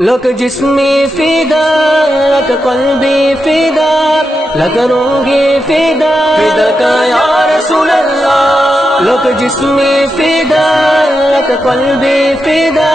لک جسمی فدا لک قلبی فدا لکروں گی فدا فدا کا یا رسول اللہ لک جسمی فدا لک قلبی فدا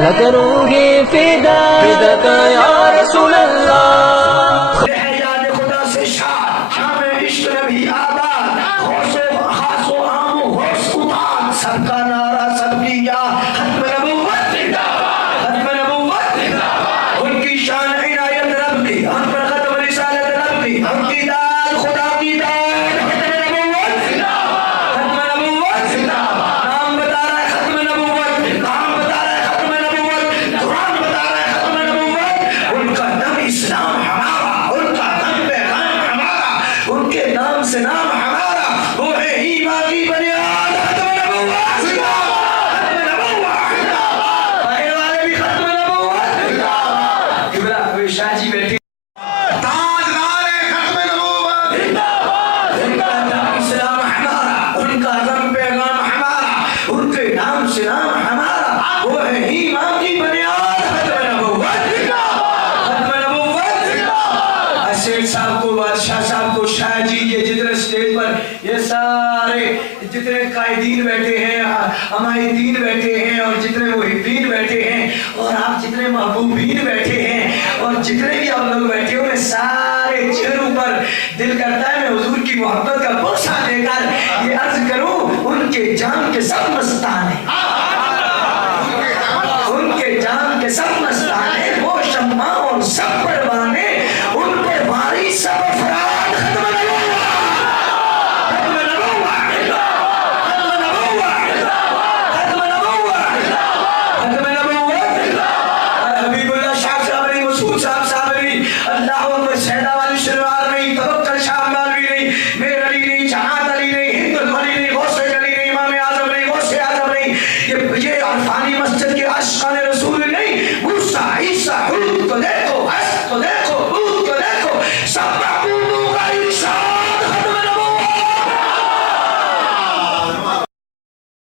لکروں گی فدا فدا کا یا رسول اللہ یاد خدا سے شاد ہمیں عشق نبی آباد خوش و خاص و عام و ہوش اتار سب کا نعرہ سب کی یا ختم نبوت زندہ باد ختم نبوت زندہ باد ان کی شان عنایت رب کی ہم پر ختم رسالت رب کی ہم کی داد خدا کی داد ختم نبوت زندہ باد ختم نبوت زندہ باد نام بتا رہا ہے ختم نبوت نام بتا رہا ہے ختم نبوت قرآن بتا رہا ہے ختم نبوت ان کا دم اسلام ہمارا ان کا دم پیغام ہمارا ان کے نام سے نام ہمارا وہ ہے ایمان کی بنیاد ختم نبوت زندہ باد ختم نبوت زندہ باد پہلے والے بھی ختم نبوت زندہ باد قبلہ شاہ جی بیٹھے تاجدار ختم نبوت زندہ باد زندہ باد اسلام ہمارا ان کا دم پیغام ہمارا ان کے نام سے نام ہمارا وہ ہے ایمان کی بنیاد ختم نبوت زندہ باد ختم نبوت زندہ باد سیٹ صاحب کو بادشاہ صاحب کو شاہ جی یہ جتنے سٹیج پر یہ سارے جتنے قائدین بیٹھے ہیں عمائدین بیٹھے ہیں اور جتنے محبین بیٹھے ہیں اور آپ جتنے محبوبین بیٹھے ہیں اور جتنے بھی آپ لوگ بیٹھے ہوئے سارے چہروں پر دل کرتا ہے میں حضور کی محبت کا بوسہ دے کر یہ عرض کروں ان کے جان کے سب مستان ہیں ان کے جان کے سب مستان ہیں وہ شمع اور سب پروانے ان پر باری سب افراد ختم نبوت ختم نبوت ختم نبوت ختم نبوت ختم نبوت حبیب اللہ شاہ صاحب نہیں مسعود صاحب نہیں اللہ اکبر سیدہ والی شروار نہیں توکل شاہ مالوی نہیں میر علی نہیں جہاد علی نہیں ہند علی نہیں غوث علی نہیں امام اعظم نہیں غوث اعظم نہیں یہ عرفانی مسجد کے عاشقان رسول نہیں موسیٰ عیسیٰ حود کو دے